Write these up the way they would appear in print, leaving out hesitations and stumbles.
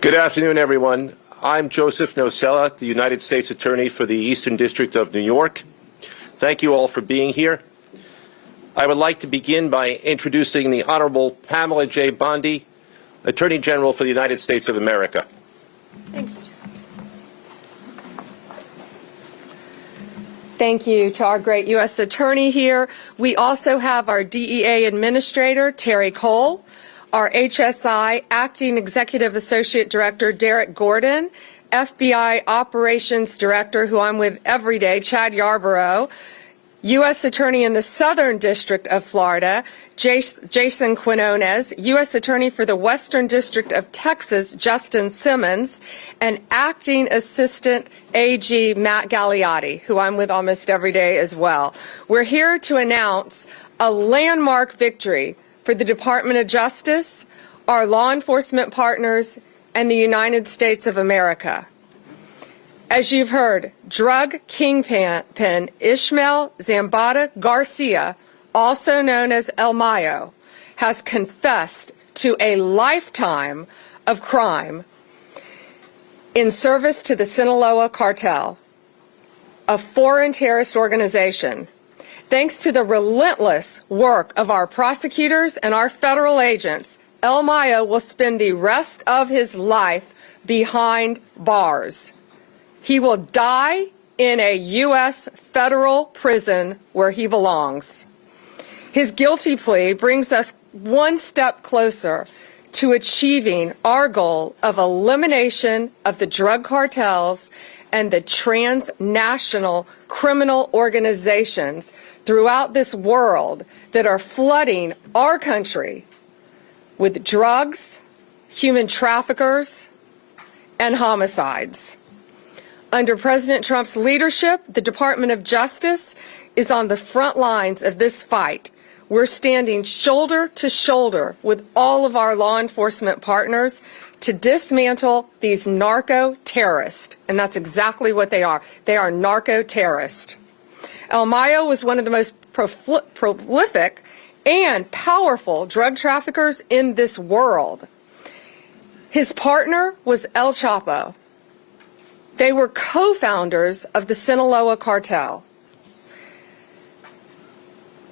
Good afternoon, everyone. I'm Joseph Nocella, the United States Attorney for the Eastern District of New York. Thank you all for being here. I would like to begin by introducing the Honorable Pamela J. Bondi, Attorney General for the United States of America. Thanks. Thank you to our great U.S. Attorney here. We also have our DEA Administrator, Terry Cole, our HSI Acting Executive Associate Director, Derek Gordon, FBI Operations Director, who I'm with every day, Chad Yarborough, U.S. Attorney in the Southern District of Florida, Jason Quinones, U.S. Attorney for the Western District of Texas, Justin Simmons, and Acting Assistant AG Matt Gagliotti, who I'm with almost every day as well. We're here to announce a landmark victory for the Department of Justice, our law enforcement partners, and the United States of America. As you've heard, drug kingpin Ismael Zambada Garcia, also known as El Mayo, has confessed to a lifetime of crime in service to the Sinaloa Cartel, a foreign terrorist organization. Thanks to the relentless work of our prosecutors and our federal agents, El Mayo will spend the rest of his life behind bars. He will die in a U.S. federal prison where he belongs. His guilty plea brings us one step closer to achieving our goal of elimination of the drug cartels and the transnational criminal organizations throughout this world that are flooding our country with drugs, human traffickers, and homicides. Under President Trump's leadership, the Department of Justice is on the front lines of this fight. We're standing shoulder to shoulder with all of our law enforcement partners to dismantle these narco-terrorists, and that's exactly what they are. They are narco-terrorists. El Mayo was one of the most prolific and powerful drug traffickers in this world. His partner was El Chapo. They were co-founders of the Sinaloa Cartel.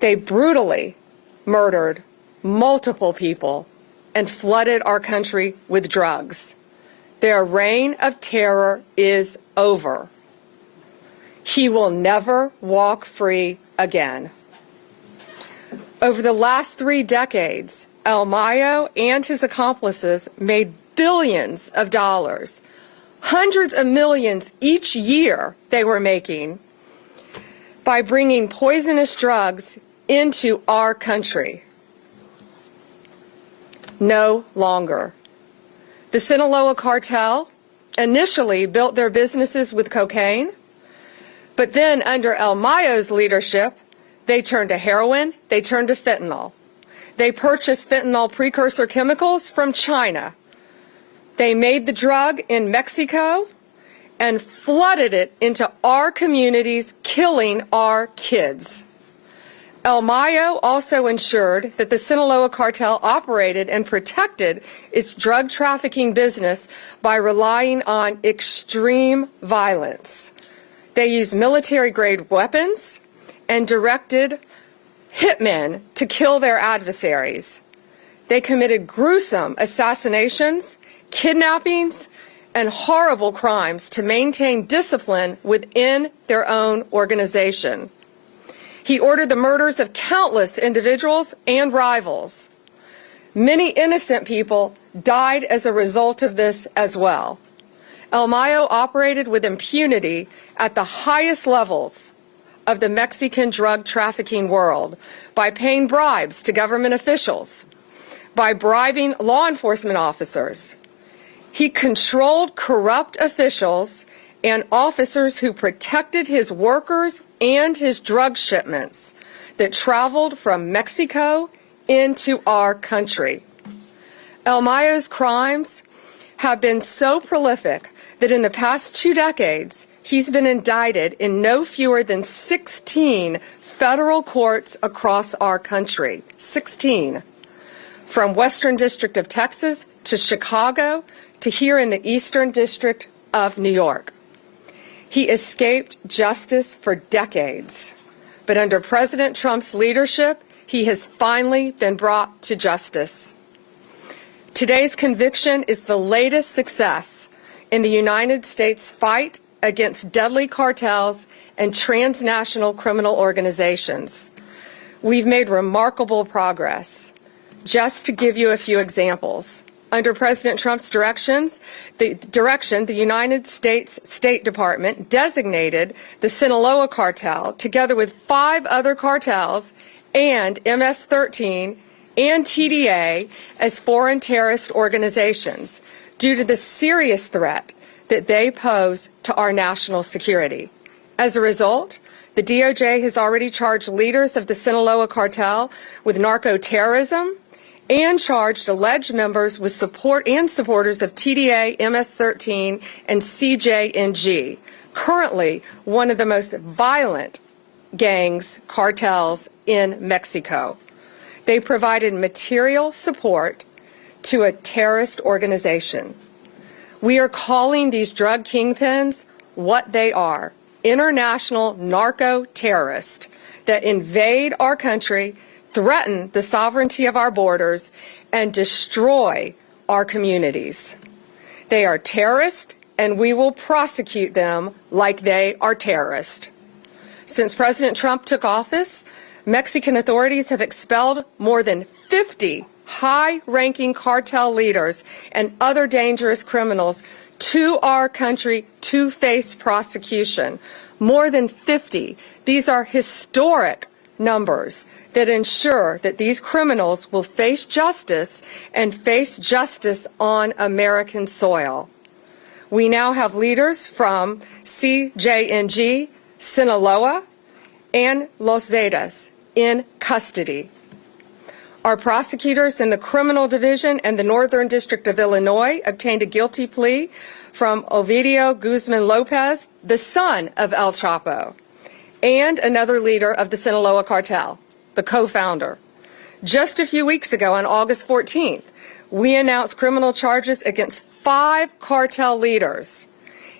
They brutally murdered multiple people and flooded our country with drugs. Their reign of terror is over. He will never walk free again. Over the last 3 decades, El Mayo and his accomplices made billions of dollars, hundreds of millions each year they were making by bringing poisonous drugs into our country. No longer. The Sinaloa Cartel initially built their businesses with cocaine, but then under El Mayo's leadership, they turned to heroin, they turned to fentanyl. They purchased fentanyl precursor chemicals from China. They made the drug in Mexico and flooded it into our communities, killing our kids. El Mayo also ensured that the Sinaloa Cartel operated and protected its drug trafficking business by relying on extreme violence. They used military-grade weapons and directed hitmen to kill their adversaries. They committed gruesome assassinations, kidnappings, and horrible crimes to maintain discipline within their own organization. He ordered the murders of countless individuals and rivals. Many innocent people died as a result of this as well. El Mayo operated with impunity at the highest levels of the Mexican drug trafficking world by paying bribes to government officials, by bribing law enforcement officers. He controlled corrupt officials and officers who protected his workers and his drug shipments that traveled from Mexico into our country. El Mayo's crimes have been so prolific that in the past 2 decades, he's been indicted in no fewer than 16 federal courts across our country. 16. From Western District of Texas to Chicago to here in the Eastern District of New York. He escaped justice for decades, but under President Trump's leadership, he has finally been brought to justice. Today's conviction is the latest success in the United States fight against deadly cartels and transnational criminal organizations. We've made remarkable progress. Just to give you a few examples, under President Trump's direction, the United States State Department designated the Sinaloa cartel, together with 5 other cartels and MS-13 and TDA, as foreign terrorist organizations due to the serious threat that they pose to our national security. As a result, the DOJ has already charged leaders of the Sinaloa cartel with narco-terrorism and charged alleged members with support and supporters of TDA, MS-13, and CJNG, currently one of the most violent cartels in Mexico. They provided material support to a terrorist organization. We are calling these drug kingpins what they are: international narco-terrorists that invade our country, threaten the sovereignty of our borders, and destroy our communities. They are terrorists, and we will prosecute them like they are terrorists. Since President Trump took office, Mexican authorities have expelled more than 50 high-ranking cartel leaders and other dangerous criminals to our country to face prosecution. More than 50. These are historic numbers that ensure that these criminals will face justice and face justice on American soil. We now have leaders from CJNG, Sinaloa, and Los Zetas in custody. Our prosecutors in the Criminal Division and the Northern District of Illinois obtained a guilty plea from Ovidio Guzman Lopez, the son of El Chapo, and another leader of the Sinaloa cartel, the co-founder. Just a few weeks ago, on August 14th, we announced criminal charges against 5 cartel leaders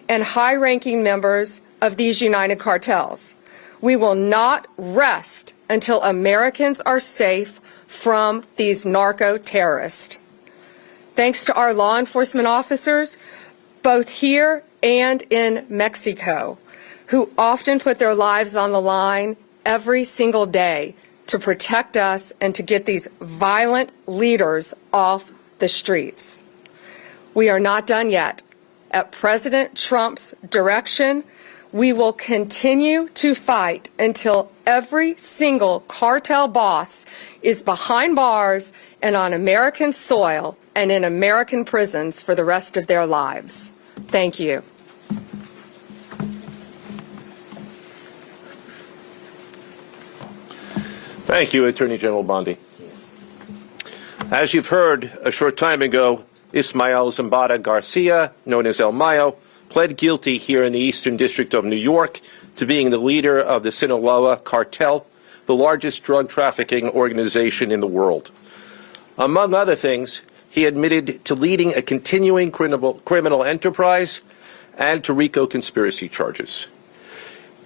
and high-ranking members of these united cartels. We will not rest until Americans are safe from these narco-terrorists. Thanks to our law enforcement officers, both here and in Mexico, who often put their lives on the line every single day to protect us and to get these violent leaders off the streets. We are not done yet. At President Trump's direction, we will continue to fight until every single cartel boss is behind bars and on American soil and in American prisons for the rest of their lives. Thank you. Thank you, Attorney General Bondi. As you've heard, a short time ago, Ismael Zambada Garcia, known as El Mayo, pled guilty here in the Eastern District of New York to being the leader of the Sinaloa Cartel, the largest drug trafficking organization in the world. Among other things, he admitted to leading a continuing criminal enterprise and to RICO conspiracy charges.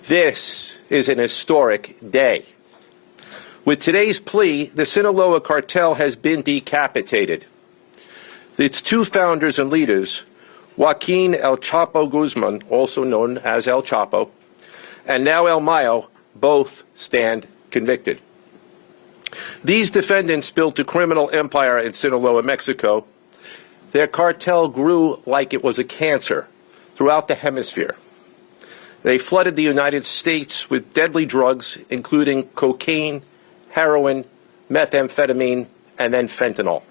This is an historic day. With today's plea, the Sinaloa cartel has been decapitated. Its 2 founders and leaders, Joaquin El Chapo Guzman, also known as El Chapo, and now El Mayo, both stand convicted. These defendants built a criminal empire in Sinaloa, Mexico. Their cartel grew like it was a cancer throughout the hemisphere. They flooded the United States with deadly drugs, including cocaine, heroin, methamphetamine, and then fentanyl.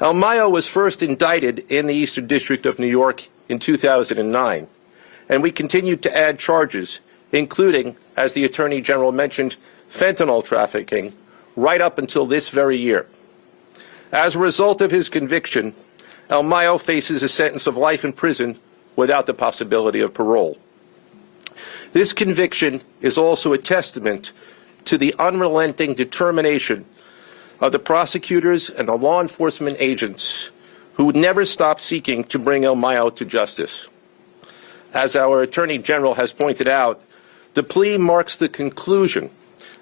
El Mayo was first indicted in the Eastern District of New York in 2009, and we continued to add charges, including, as the Attorney General mentioned, fentanyl trafficking, right up until this very year. As a result of his conviction, El Mayo faces a sentence of life in prison without the possibility of parole. This conviction is also a testament to the unrelenting determination of the prosecutors and the law enforcement agents who never stopped seeking to bring El Mayo to justice. As our Attorney General has pointed out, the plea marks the conclusion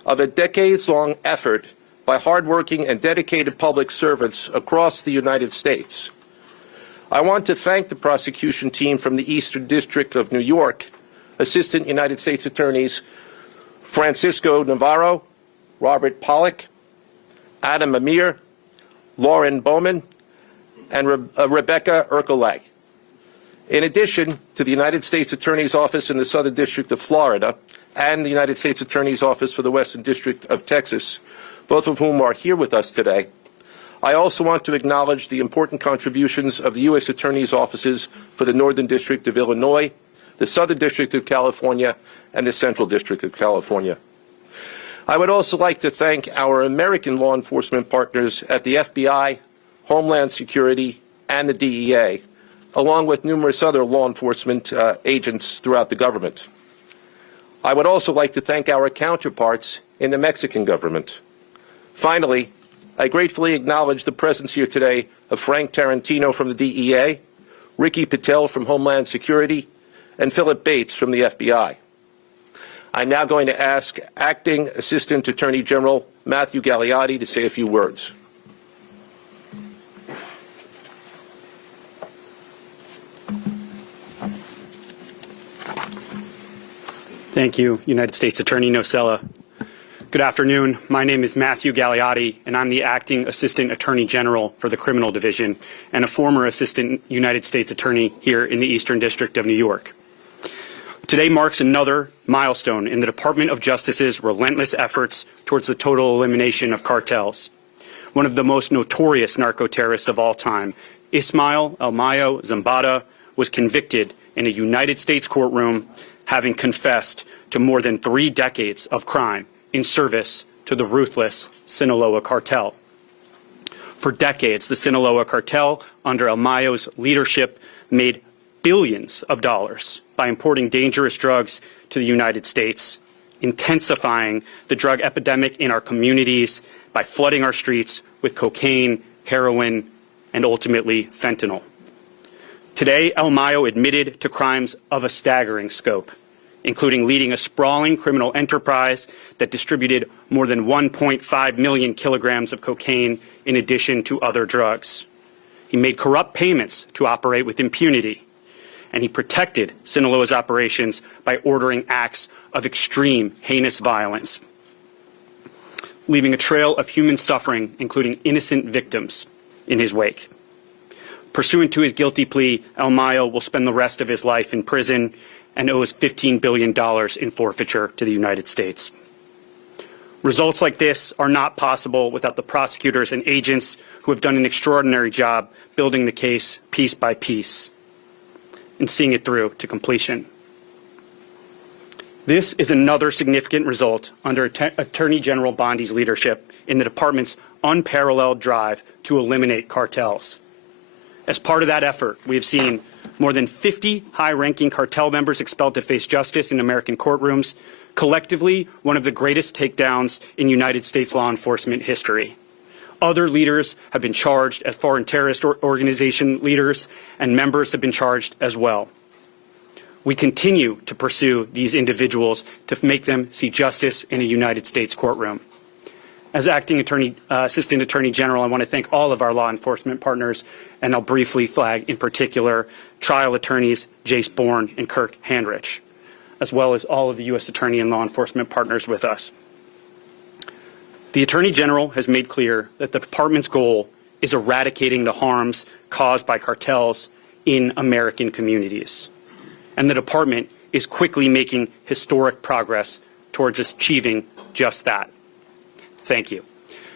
of a decades-long effort by hardworking and dedicated public servants across the United States. I want to thank the prosecution team from the Eastern District of New York, Assistant United States Attorneys Francisco Navarro, Robert Pollack, Adam Amir, Lauren Bowman, and Rebecca Ercolag. In addition to the United States Attorney's Office in the Southern District of Florida and the United States Attorney's Office for the Western District of Texas, both of whom are here with us today, I also want to acknowledge the important contributions of the U.S. Attorney's Offices for the Northern District of Illinois, the Southern District of California, and the Central District of California. I would also like to thank our American law enforcement partners at the FBI, Homeland Security, and the DEA, along with numerous other law enforcement agents throughout the government. I would also like to thank our counterparts in the Mexican government. Finally, I gratefully acknowledge the presence here today of Frank Tarantino from the DEA, Ricky Patel from Homeland Security, and Philip Bates from the FBI. I'm now going to ask Acting Assistant Attorney General Matthew Galeotti to say a few words. Thank you, United States Attorney Nocella. Good afternoon. My name is Matthew Galeotti, and I'm the Acting Assistant Attorney General for the Criminal Division and a former Assistant United States Attorney here in the Eastern District of New York. Today marks another milestone in the Department of Justice's relentless efforts towards the total elimination of cartels. One of the most notorious narco-terrorists of all time, Ismael El Mayo Zambada, was convicted in a United States courtroom, having confessed to more than 3 decades of crime in service to the ruthless Sinaloa cartel. For decades, the Sinaloa cartel, under El Mayo's leadership, made billions of dollars by importing dangerous drugs to the United States, intensifying the drug epidemic in our communities by flooding our streets with cocaine, heroin, and ultimately fentanyl. Today, El Mayo admitted to crimes of a staggering scope, including leading a sprawling criminal enterprise that distributed more than 1.5 million kilograms of cocaine in addition to other drugs. He made corrupt payments to operate with impunity, and he protected Sinaloa's operations by ordering acts of extreme, heinous violence, leaving a trail of human suffering, including innocent victims, in his wake. Pursuant to his guilty plea, El Mayo will spend the rest of his life in prison and owes $15 billion in forfeiture to the United States. Results like this are not possible without the prosecutors and agents who have done an extraordinary job building the case piece by piece and seeing it through to completion. This is another significant result under Attorney General Bondi's leadership in the department's unparalleled drive to eliminate cartels. As part of that effort, we have seen more than 50 high-ranking cartel members expelled to face justice in American courtrooms, collectively one of the greatest takedowns in United States law enforcement history. Other leaders have been charged as foreign terrorist organization leaders, and members have been charged as well. We continue to pursue these individuals to make them see justice in a United States courtroom. As Acting Assistant Attorney General, I want to thank all of our law enforcement partners, and I'll briefly flag in particular trial attorneys Jace Bourne and Kirk Handrich, as well as all of the U.S. Attorney and law enforcement partners with us. The Attorney General has made clear that the department's goal is eradicating the harms caused by cartels in American communities, and the department is quickly making historic progress towards achieving just that. Thank you.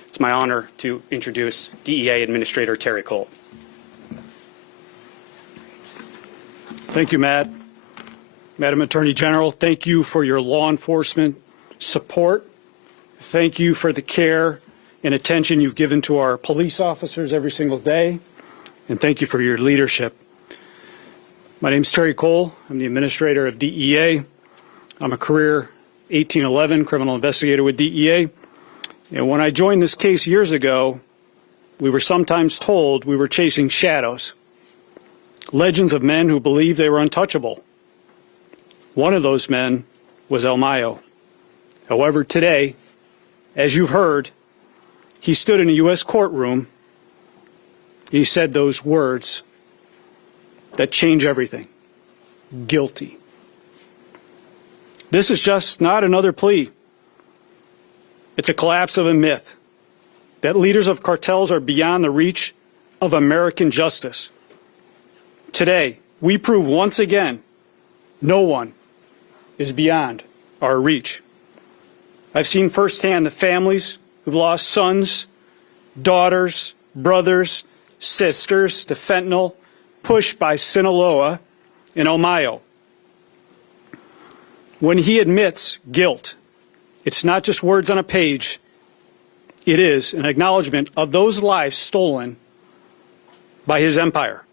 It's my honor to introduce DEA Administrator Terry Cole. Thank you, Matt. Madam Attorney General, thank you for your law enforcement support. Thank you for the care and attention you've given to our police officers every single day. And thank you for your leadership. My name is Terry Cole. I'm the Administrator of DEA. I'm a career 1811 criminal investigator with DEA. And when I joined this case years ago, we were sometimes told we were chasing shadows, legends of men who believed they were untouchable. One of those men was El Mayo. However, today, as you've heard, he stood in a U.S. courtroom. He said those words that change everything. Guilty. This is just not another plea. It's a collapse of a myth that leaders of cartels are beyond the reach of American justice. Today, we prove once again no one is beyond our reach. I've seen firsthand the families who've lost sons, daughters, brothers, sisters to fentanyl, pushed by Sinaloa and El Mayo. When he admits guilt, it's not just words on a page. It is an acknowledgement of those lives stolen by his empire.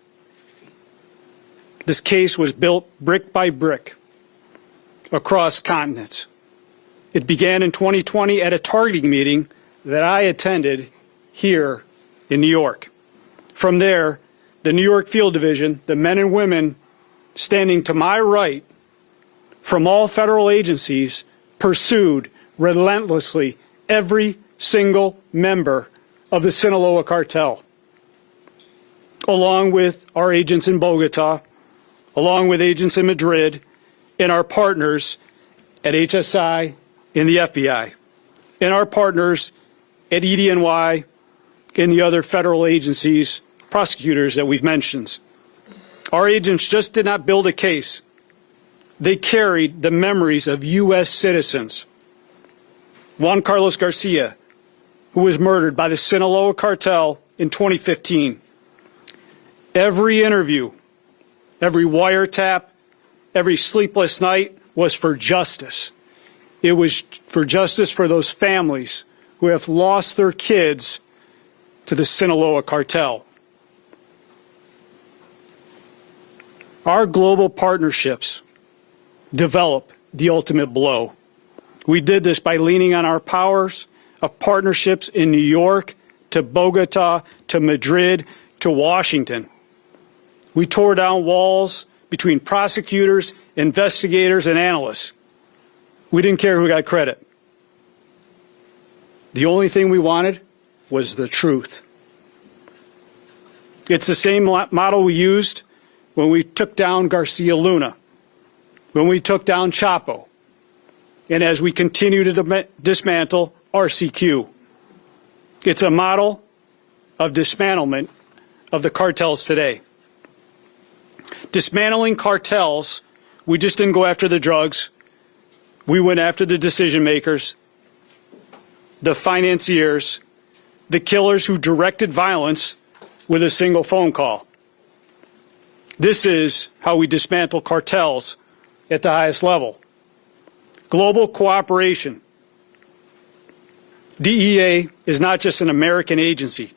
This case was built brick by brick across continents. It began in 2020 at a targeting meeting that I attended here in New York. From there, the New York Field Division, the men and women standing to my right from all federal agencies, pursued relentlessly every single member of the Sinaloa cartel, along with our agents in Bogota, along with agents in Madrid, and our partners at HSI and the FBI, and our partners at EDNY and the other federal agencies, prosecutors that we've mentioned. Our agents just did not build a case. They carried the memories of U.S. citizens. Juan Carlos Garcia, who was murdered by the Sinaloa cartel in 2015. Every interview, every wiretap, every sleepless night was for justice. It was for justice for those families who have lost their kids to the Sinaloa cartel. Our global partnerships develop the ultimate blow. We did this by leaning on our powers of partnerships in New York, to Bogota, to Madrid, to Washington. We tore down walls between prosecutors, investigators, and analysts. We didn't care who got credit. The only thing we wanted was the truth. It's the same model we used when we took down Garcia Luna, when we took down Chapo, and as we continue to dismantle RCQ. It's a model of dismantlement of the cartels today. Dismantling cartels, we just didn't go after the drugs. We went after the decision makers, the financiers, the killers who directed violence with a single phone call. This is how we dismantle cartels at the highest level. Global cooperation. DEA is not just an American agency.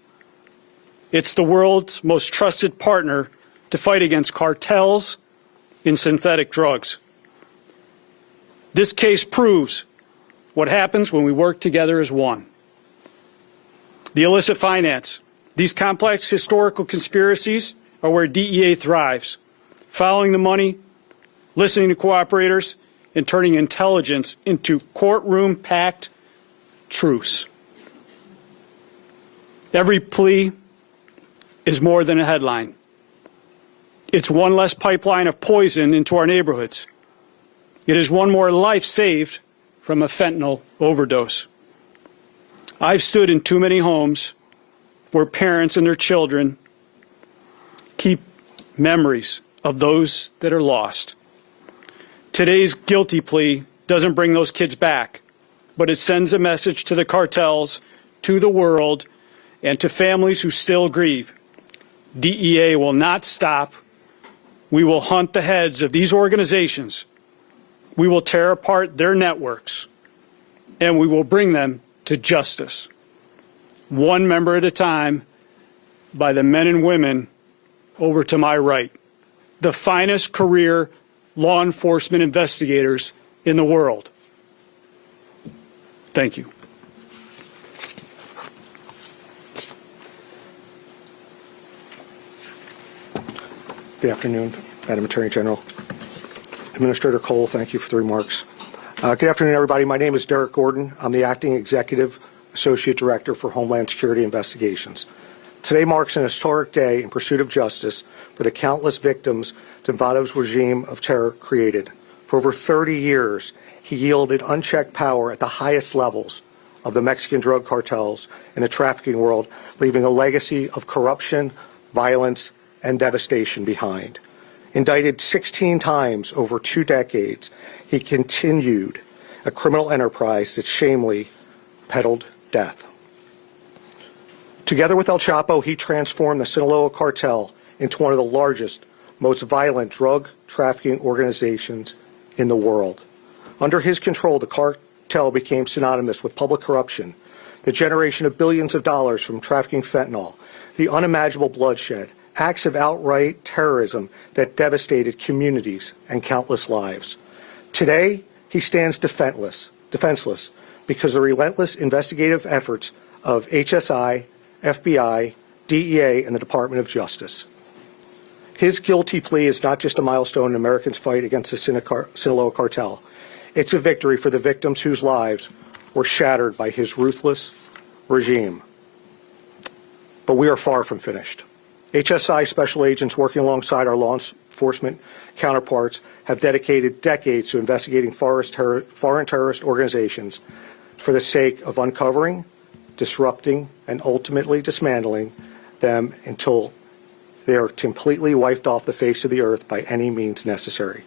It's the world's most trusted partner to fight against cartels in synthetic drugs. This case proves what happens when we work together as one. The illicit finance. These complex historical conspiracies are where DEA thrives, following the money, listening to cooperators, and turning intelligence into courtroom-packed truths. Every plea is more than a headline. It's one less pipeline of poison into our neighborhoods. It is one more life saved from a fentanyl overdose. I've stood in too many homes where parents and their children keep memories of those that are lost. Today's guilty plea doesn't bring those kids back, but it sends a message to the cartels, to the world, and to families who still grieve. DEA will not stop. We will hunt the heads of these organizations. We will tear apart their networks, and we will bring them to justice, one member at a time, by the men and women over to my right, the finest career law enforcement investigators in the world. Thank you. Good afternoon, Madam Attorney General. Administrator Cole, thank you for the remarks. Good afternoon, everybody. My name is Derek Gordon. I'm the Acting Executive Associate Director for Homeland Security Investigations. Today marks an historic day in pursuit of justice for the countless victims Zambada's regime of terror created. For over 30 years, he yielded unchecked power at the highest levels of the Mexican drug cartels and the trafficking world, leaving a legacy of corruption, violence, and devastation behind. Indicted 16 times over 2 decades, he continued a criminal enterprise that shamefully peddled death. Together with El Chapo, he transformed the Sinaloa cartel into one of the largest, most violent drug trafficking organizations in the world. Under his control, the cartel became synonymous with public corruption, the generation of billions of dollars from trafficking fentanyl, the unimaginable bloodshed, acts of outright terrorism that devastated communities and countless lives. Today, he stands defenseless because of the relentless investigative efforts of HSI, FBI, DEA, and the Department of Justice. His guilty plea is not just a milestone in Americans' fight against the Sinaloa cartel. It's a victory for the victims whose lives were shattered by his ruthless regime. But we are far from finished. HSI special agents working alongside our law enforcement counterparts have dedicated decades to investigating foreign terrorist organizations for the sake of uncovering, disrupting, and ultimately dismantling them until they are completely wiped off the face of the earth by any means necessary.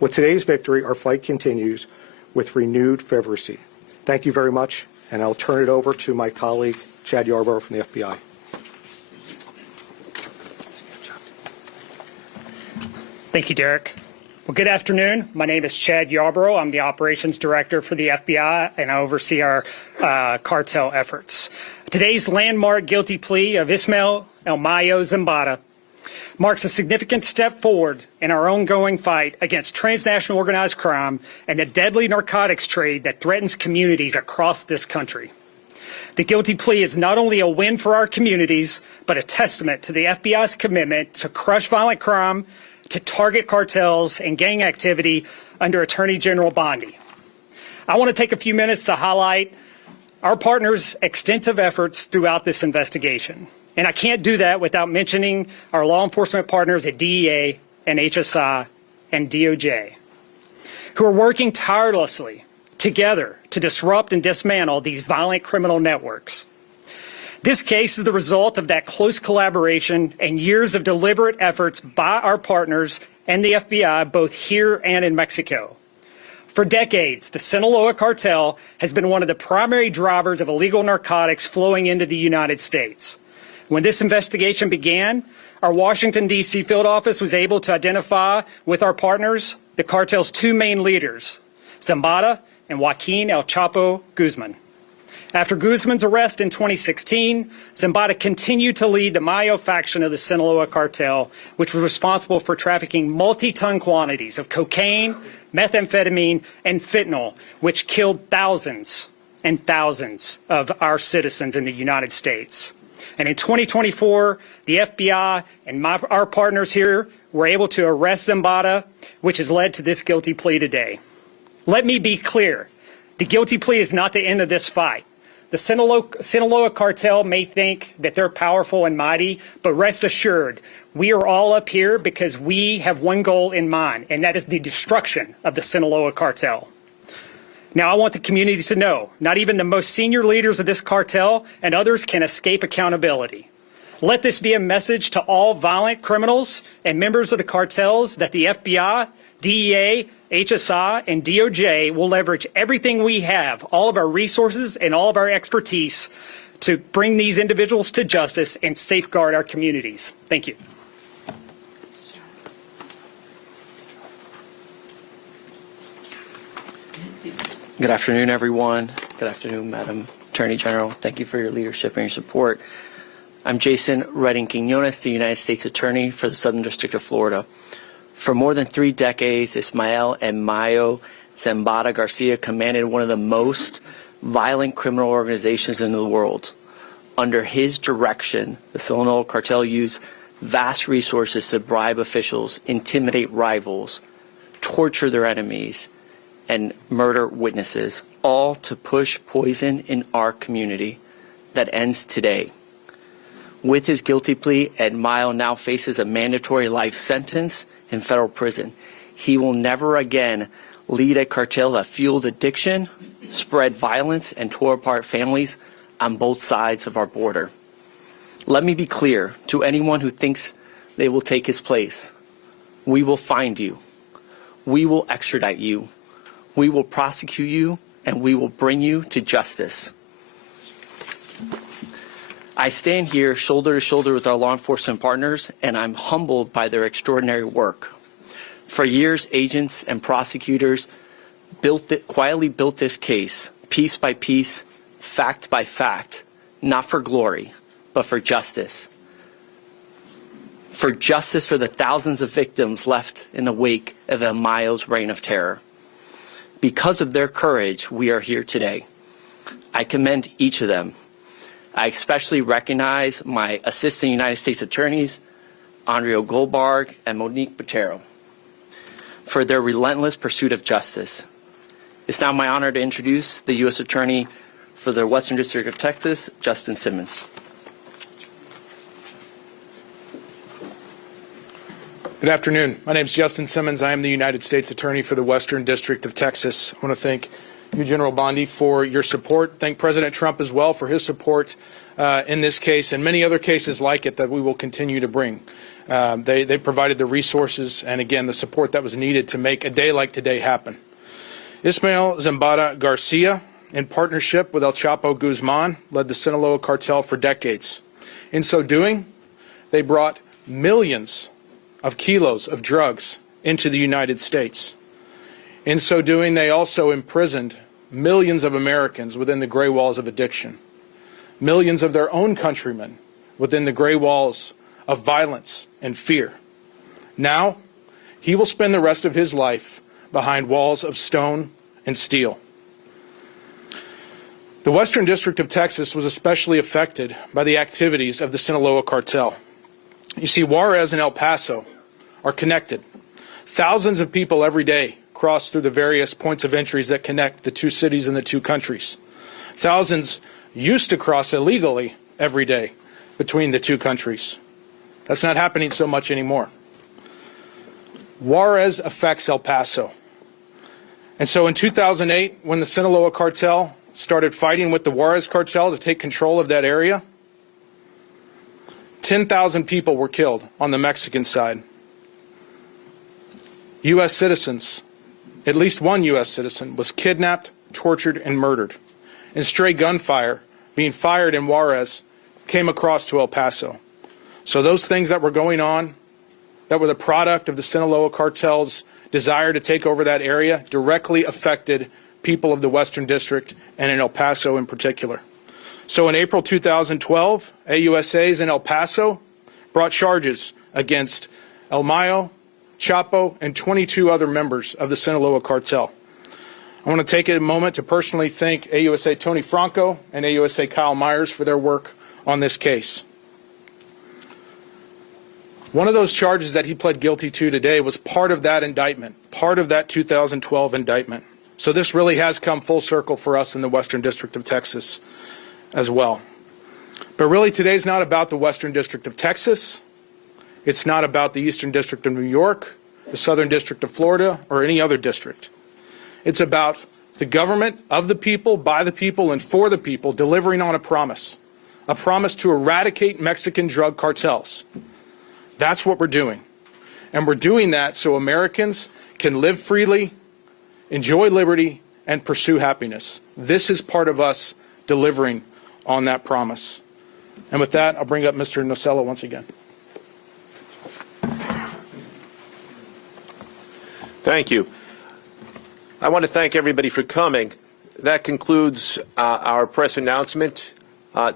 With today's victory, our fight continues with renewed fervency. Thank you very much, and I'll turn it over to my colleague, Chad Yarborough from the FBI. Thank you, Derek. Well, good afternoon. My name is Chad Yarborough. I'm the Operations Director for the FBI, and I oversee our cartel efforts. Today's landmark guilty plea of Ismael El Mayo Zambada marks a significant step forward in our ongoing fight against transnational organized crime and the deadly narcotics trade that threatens communities across this country. The guilty plea is not only a win for our communities, but a testament to the FBI's commitment to crush violent crime, to target cartels and gang activity under Attorney General Bondi. I want to take a few minutes to highlight our partners' extensive efforts throughout this investigation. And I can't do that without mentioning our law enforcement partners at DEA and HSI and DOJ, who are working tirelessly together to disrupt and dismantle these violent criminal networks. This case is the result of that close collaboration and years of deliberate efforts by our partners and the FBI, both here and in Mexico. For decades, the Sinaloa cartel has been one of the primary drivers of illegal narcotics flowing into the United States. When this investigation began, our Washington, D.C. field office was able to identify with our partners the cartel's 2 main leaders, Zambada and Joaquin El Chapo Guzman. After Guzman's arrest in 2016, Zambada continued to lead the Mayo faction of the Sinaloa cartel, which was responsible for trafficking multi-ton quantities of cocaine, methamphetamine, and fentanyl, which killed thousands and thousands of our citizens in the United States. And in 2024, the FBI and our partners here were able to arrest Zambada, which has led to this guilty plea today. Let me be clear. The guilty plea is not the end of this fight. The Sinaloa cartel may think that they're powerful and mighty, but rest assured, we are all up here because we have one goal in mind, and that is the destruction of the Sinaloa cartel. Now, I want the community to know, not even the most senior leaders of this cartel and others can escape accountability. Let this be a message to all violent criminals and members of the cartels that the FBI, DEA, HSI, and DOJ will leverage everything we have, all of our resources and all of our expertise to bring these individuals to justice and safeguard our communities. Thank you. Good afternoon, everyone. Good afternoon, Madam Attorney General. Thank you for your leadership and your support. I'm Jason Redding Quiñones, the United States Attorney for the Southern District of Florida. For more than 3 decades, Ismael El Mayo Zambada Garcia commanded one of the most violent criminal organizations in the world. Under his direction, the Sinaloa cartel used vast resources to bribe officials, intimidate rivals, torture their enemies, and murder witnesses, all to push poison in our community that ends today. With his guilty plea, Ed Mayo now faces a mandatory life sentence in federal prison. He will never again lead a cartel that fueled addiction, spread violence, and tore apart families on both sides of our border. Let me be clear to anyone who thinks they will take his place. We will find you. We will extradite you. We will prosecute you, and we will bring you to justice. I stand here shoulder to shoulder with our law enforcement partners, and I'm humbled by their extraordinary work. For years, agents and prosecutors quietly built this case, piece by piece, fact by fact, not for glory, but for justice. For justice for the thousands of victims left in the wake of El Mayo's reign of terror. Because of their courage, we are here today. I commend each of them. I especially recognize my Assistant United States Attorneys, Andrea Goldberg and Monique Botero, for their relentless pursuit of justice. It's now my honor to introduce the U.S. Attorney for the Western District of Texas, Justin Simmons. Good afternoon. My name is Justin Simmons. I am the United States Attorney for the Western District of Texas. I want to thank you, General Bondi, for your support. Thank President Trump as well for his support in this case and many other cases like it that we will continue to bring. They provided the resources and, again, the support that was needed to make a day like today happen. Ismael Zambada Garcia, in partnership with El Chapo Guzman, led the Sinaloa cartel for decades. In so doing, they brought millions of kilos of drugs into the United States. In so doing, they also imprisoned millions of Americans within the gray walls of addiction, millions of their own countrymen within the gray walls of violence and fear. Now, he will spend the rest of his life behind walls of stone and steel. The Western District of Texas was especially affected by the activities of the Sinaloa cartel. You see, Juarez and El Paso are connected. Thousands of people every day cross through the various points of entries that connect the two cities and the two countries. Thousands used to cross illegally every day between the two countries. That's not happening so much anymore. Juarez affects El Paso. And so in 2008, when the Sinaloa cartel started fighting with the Juarez cartel to take control of that area, 10,000 people were killed on the Mexican side. U.S. citizens, at least one U.S. citizen, was kidnapped, tortured, and murdered. And stray gunfire being fired in Juarez came across to El Paso. So those things that were going on, that were the product of the Sinaloa cartel's desire to take over that area, directly affected people of the Western District and in El Paso in particular. So in April 2012, AUSAs in El Paso brought charges against El Mayo, Chapo, and 22 other members of the Sinaloa cartel. I want to take a moment to personally thank AUSA Tony Franco and AUSA Kyle Myers for their work on this case. One of those charges that he pled guilty to today was part of that indictment, part of that 2012 indictment. So this really has come full circle for us in the Western District of Texas as well. But really today's not about the Western District of Texas. It's not about the Eastern District of New York, the Southern District of Florida, or any other district. It's about the government of the people, by the people, and for the people delivering on a promise to eradicate Mexican drug cartels. That's what we're doing. And we're doing that so Americans can live freely, enjoy liberty, and pursue happiness. This is part of us delivering on that promise. And with that, I'll bring up Mr. Nocella once again. Thank you. I want to thank everybody for coming. That concludes our press announcement.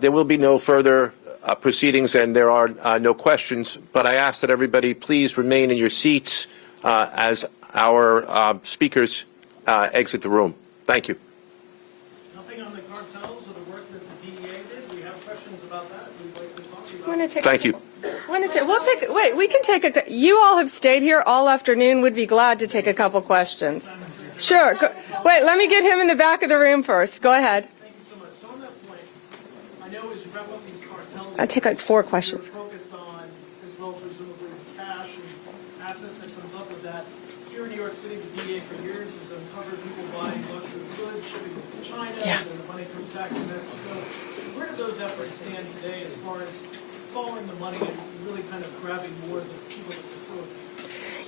There will be no further proceedings and there are no questions, but I ask that everybody please remain in your seats as our speakers exit the room. Thank you. Nothing on the cartels or the work that the DEA did? We have questions about that. We'd like to talk to you about. Want to take Thank you. Want want to wait, we can take you all have stayed here all afternoon. Would be glad to take a couple questions. Sure. Wait, let me get him in the back of the room first. Go ahead. Thank you so much. So on that point, I know as you wrap up these cartels, I'll take like 4 questions. you're focused on, as well, presumably, cash and assets that comes up with that. Here in New York City, the DA for years has uncovered people buying luxury goods, shipping them to China, and then the money comes back to Mexico. Where do those efforts stand today as far as following the money and really kind of grabbing more of the people that facilitate?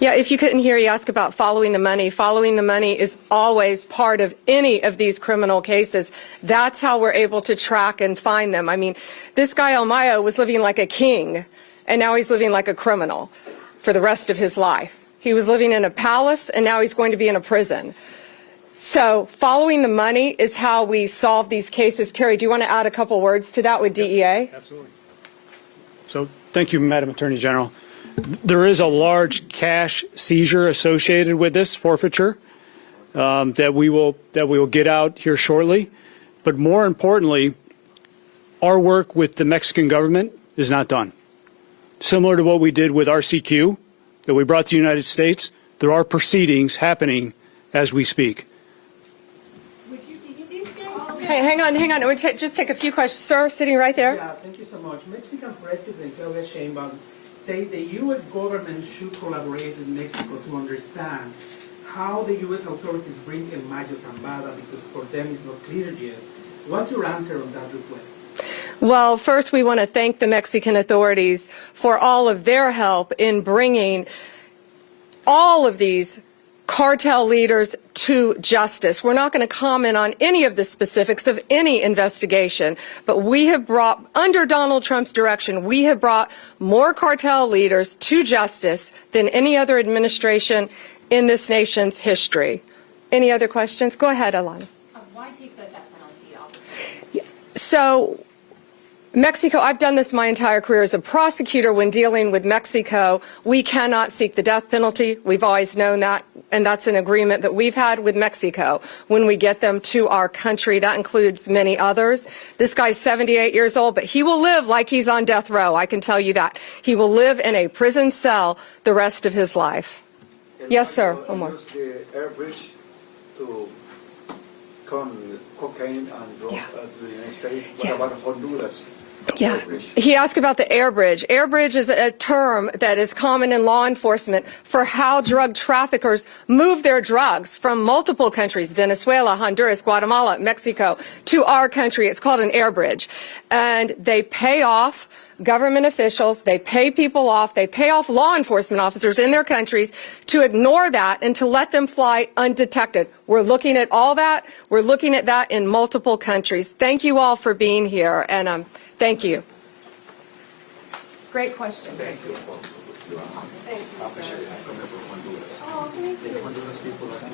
Yeah, if you couldn't hear, you asked about following the money. Following the money is always part of any of these criminal cases. That's how we're able to track and find them. I mean, this guy El Mayo was living like a king, and now he's living like a criminal for the rest of his life. He was living in a palace, and now he's going to be in a prison. So following the money is how we solve these cases. Terry, do you want to add a couple words to that with DEA? Absolutely. So thank you, Madam Attorney General. There is a large cash seizure associated with this forfeiture that we will get out here shortly. But more importantly, our work with the Mexican government is not done. Similar to what we did with RCQ that we brought to the United States, there are proceedings happening as we speak. Hey, hang on. We'll just take a few questions. Sir, sitting right there. Yeah, thank you so much. Mexican President Claudia Sheinbaum said the U.S. government should collaborate with Mexico to understand how the U.S. authorities bring El Mayo Zambada, because for them it's not clear yet. What's your answer on that request? Well, first we want to thank the Mexican authorities for all of their help in bringing all of these cartel leaders to justice. We're not going to comment on any of the specifics of any investigation, but we have brought, under Donald Trump's direction, we have brought more cartel leaders to justice than any other administration in this nation's history. Any other questions? Go ahead, Alana. Why take the death penalty off? Yes. So, Mexico, I've done this my entire career as a prosecutor. When dealing with Mexico, we cannot seek the death penalty. We've always known that, and that's an agreement that we've had with Mexico when we get them to our country. That includes many others. This guy's 78 years old, but he will live like he's on death row. I can tell you that. He will live in a prison cell the rest of his life. Yes, sir. One more. Use the air bridge to come cocaine and drug to the United States. What about Honduras? Yeah. He asked about the air bridge. Air bridge is a term that is common in law enforcement for how drug traffickers move their drugs from multiple countries, Venezuela, Honduras, Guatemala, Mexico, to our country. It's called an air bridge. And they pay off government officials, they pay people off, they pay off law enforcement officers in their countries to ignore that and to let them fly undetected. We're looking at all that. We're looking at that in multiple countries. Thank you all for being here, and thank you. Great question. Thank you. Thank you, sir. Oh, thank you. Honduras people refer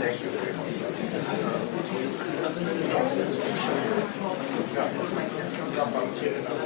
Thank you.